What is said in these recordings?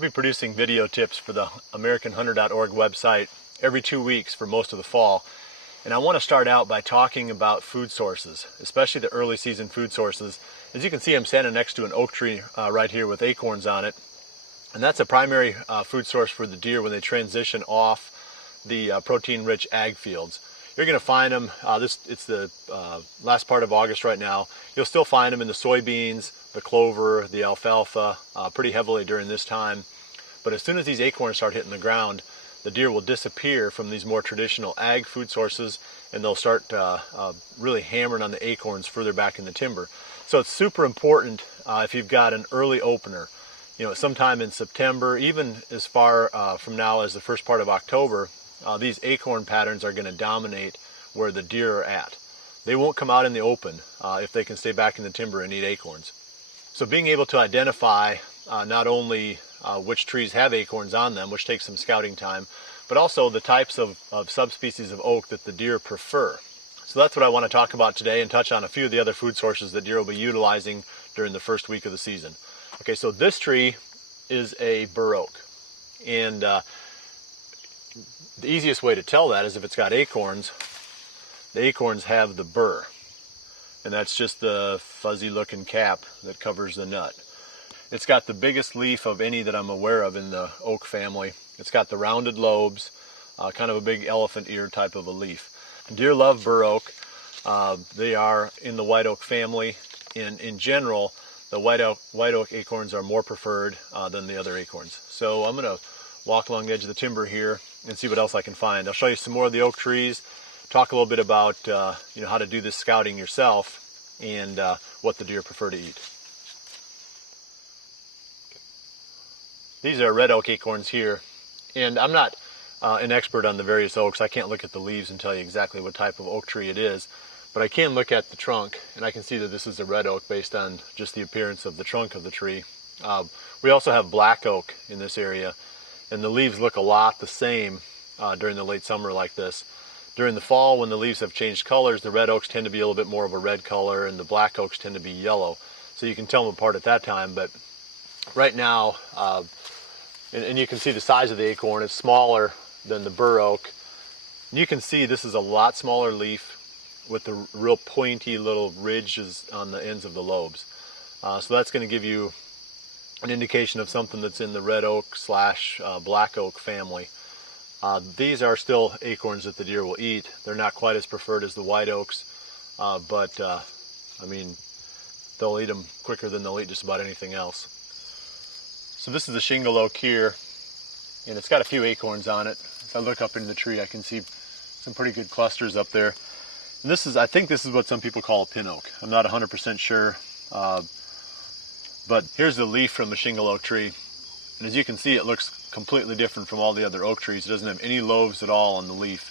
I'll be producing video tips for the AmericanHunter.org website every 2 weeks for most of the fall. And I want to start out by talking about food sources, especially the early season food sources. As you can see, I'm standing next to an oak tree right here with acorns on it. And that's a primary food source for the deer when they transition off the protein-rich ag fields. You're going to find them, it's the last part of August right now. You'll still find them in the soybeans, the clover, the alfalfa, pretty heavily during this time. But as soon as these acorns start hitting the ground, the deer will disappear from these more traditional ag food sources, and they'll start really hammering on the acorns further back in the timber. So it's super important if you've got an early opener, sometime in September, even as far from now as the first part of October, these acorn patterns are going to dominate where the deer are at. They won't come out in the open if they can stay back in the timber and eat acorns. So being able to identify not only which trees have acorns on them, which takes some scouting time, but also the types of subspecies of oak that the deer prefer. So that's what I want to talk about today and touch on a few of the other food sources that deer will be utilizing during the first week of the season. Okay, so this tree is a Bur Oak, and the easiest way to tell that is if it's got acorns. The acorns have the burr, and that's just the fuzzy looking cap that covers the nut. It's got the biggest leaf of any that I'm aware of in the oak family. It's got the rounded lobes, kind of a big elephant ear type of a leaf. Deer love Bur Oak. They are in the white oak family, and in general, the white oak acorns are more preferred than the other acorns. So I'm going to walk along the edge of the timber here and see what else I can find. I'll show you some more of the oak trees, talk a little bit about how to do this scouting yourself, and what the deer prefer to eat. These are red oak acorns here, and I'm not an expert on the various oaks. I can't look at the leaves and tell you exactly what type of oak tree it is, but I can look at the trunk, and I can see that this is a red oak based on just the appearance of the trunk of the tree. We also have black oak in this area, and the leaves look a lot the same during the late summer like this. During the fall, when the leaves have changed colors, the red oaks tend to be a little bit more of a red color, and the black oaks tend to be yellow. So you can tell them apart at that time, but right now, and you can see the size of the acorn is smaller than the Bur Oak. You can see this is a lot smaller leaf with the real pointy little ridges on the ends of the lobes. So that's going to give you an indication of something that's in the red oak / black oak family. These are still acorns that the deer will eat. They're not quite as preferred as the white oaks, but I mean, they'll eat them quicker than they'll eat just about anything else. So this is the Shingle Oak here, and it's got a few acorns on it. If I look up into the tree, I can see some pretty good clusters up there. And I think this is what some people call a pin oak. I'm not 100% sure, but here's the leaf from the Shingle Oak tree. And as you can see, it looks completely different from all the other oak trees. It doesn't have any lobes at all on the leaf.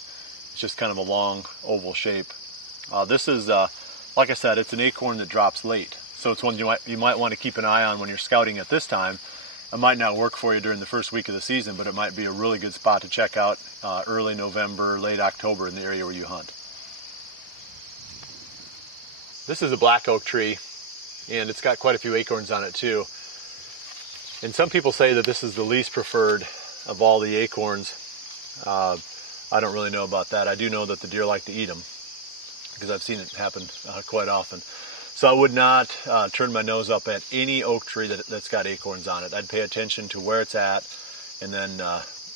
It's just kind of a long oval shape. This is, like I said, it's an acorn that drops late. So it's one you might want to keep an eye on when you're scouting at this time. It might not work for you during the first week of the season, but it might be a really good spot to check out early November, late October in the area where you hunt. This is a black oak tree, and it's got quite a few acorns on it too. And some people say that this is the least preferred of all the acorns. I don't really know about that. I do know that the deer like to eat them because I've seen it happen quite often. So I would not turn my nose up at any oak tree that's got acorns on it. I'd pay attention to where it's at, and then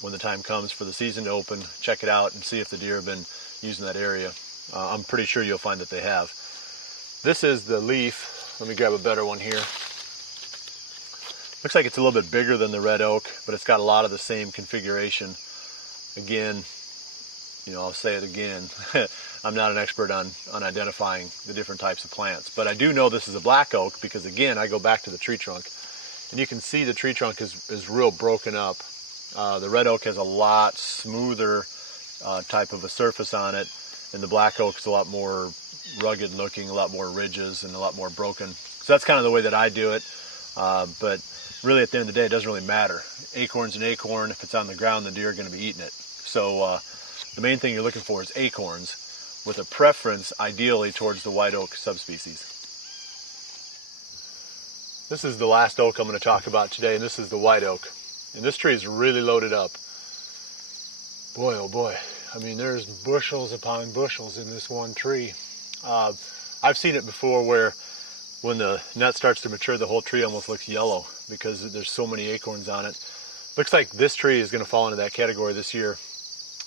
when the time comes for the season to open, check it out and see if the deer have been using that area. I'm pretty sure you'll find that they have. This is the leaf. Let me grab a better one here. Looks like it's a little bit bigger than the red oak, but it's got a lot of the same configuration. Again, I'll say it again. I'm not an expert on identifying the different types of plants, but I do know this is a black oak because, again, I go back to the tree trunk, and you can see the tree trunk is real broken up. The red oak has a lot smoother type of a surface on it, and the black oak is a lot more rugged looking, a lot more ridges, and a lot more broken. So that's kind of the way that I do it, but really at the end of the day, it doesn't really matter. Acorn's an acorn. If it's on the ground, the deer are going to be eating it. So the main thing you're looking for is acorns, with a preference ideally towards the white oak subspecies. This is the last oak I'm going to talk about today, and this is the white oak. And this tree is really loaded up. Boy, oh boy. I mean, there's bushels upon bushels in this one tree. I've seen it before where when the nut starts to mature, the whole tree almost looks yellow because there's so many acorns on it. Looks like this tree is going to fall into that category this year.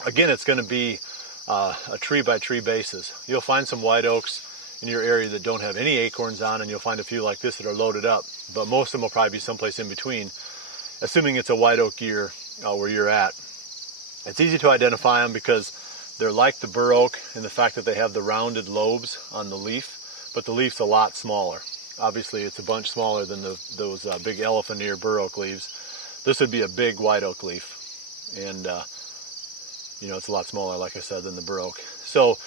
Again, it's going to be a tree by tree basis. You'll find some white oaks in your area that don't have any acorns on, and you'll find a few like this that are loaded up, but most of them will probably be someplace in between, assuming it's a white oak year where you're at. It's easy to identify them because they're like the Bur Oak in the fact that they have the rounded lobes on the leaf, but the leaf's a lot smaller. Obviously, it's a bunch smaller than those big elephant ear Bur Oak leaves. This would be a big white oak leaf, and you know, it's a lot smaller, like I said, than the Bur Oak. So,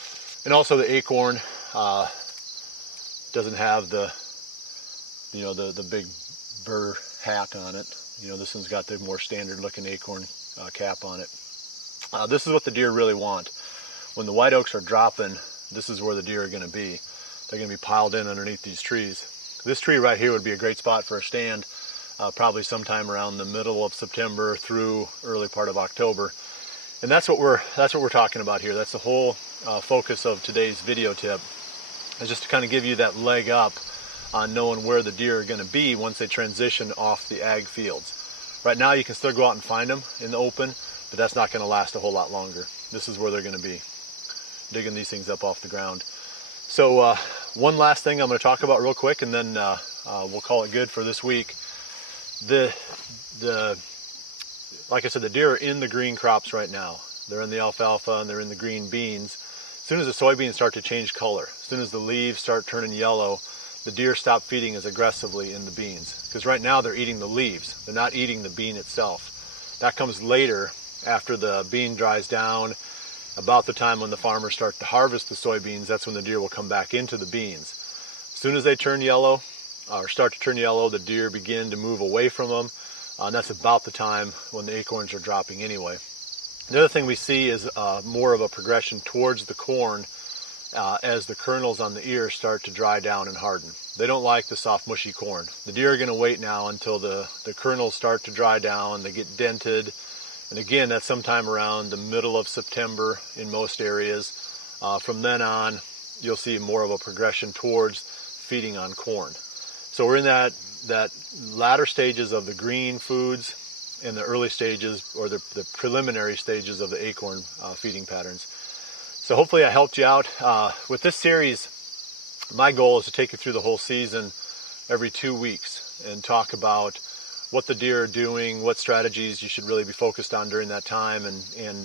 and also the acorn doesn't have the, you know, the big burr hat on it. You know, this one's got the more standard looking acorn cap on it. This is what the deer really want. When the white oaks are dropping, this is where the deer are going to be. They're going to be piled in underneath these trees. This tree right here would be a great spot for a stand, probably sometime around the middle of September through early part of October. And that's what we're talking about here. That's the whole focus of today's video tip, is just to kind of give you that leg up on knowing where the deer are going to be once they transition off the ag fields. Right now you can still go out and find them in the open, but that's not going to last a whole lot longer. This is where they're going to be, digging these things up off the ground. So one last thing I'm going to talk about real quick, and then we'll call it good for this week. Like I said, the deer are in the green crops right now. They're in the alfalfa and they're in the green beans. As soon as the soybeans start to change color, as soon as the leaves start turning yellow, the deer stop feeding as aggressively in the beans. Because right now they're eating the leaves. They're not eating the bean itself. That comes later, after the bean dries down, about the time when the farmers start to harvest the soybeans. That's when the deer will come back into the beans. As soon as they turn yellow, or start to turn yellow, the deer begin to move away from them. And that's about the time when the acorns are dropping anyway. The other thing we see is more of a progression towards the corn as the kernels on the ears start to dry down and harden. They don't like the soft, mushy corn. The deer are going to wait now until the kernels start to dry down, they get dented. And again, that's sometime around the middle of September in most areas. From then on, you'll see more of a progression towards feeding on corn. So we're in that latter stages of the green foods and the early stages, or the preliminary stages of the acorn feeding patterns. So hopefully I helped you out. With this series, my goal is to take you through the whole season every 2 weeks and talk about what the deer are doing, what strategies you should really be focused on during that time, and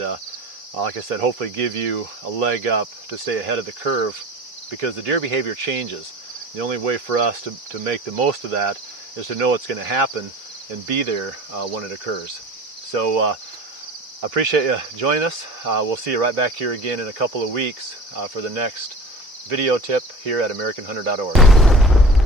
like I said, hopefully give you a leg up to stay ahead of the curve, because the deer behavior changes. The only way for us to make the most of that is to know what's going to happen and be there when it occurs. So I appreciate you joining us. We'll see you right back here again in a couple of weeks for the next video tip here at AmericanHunter.org.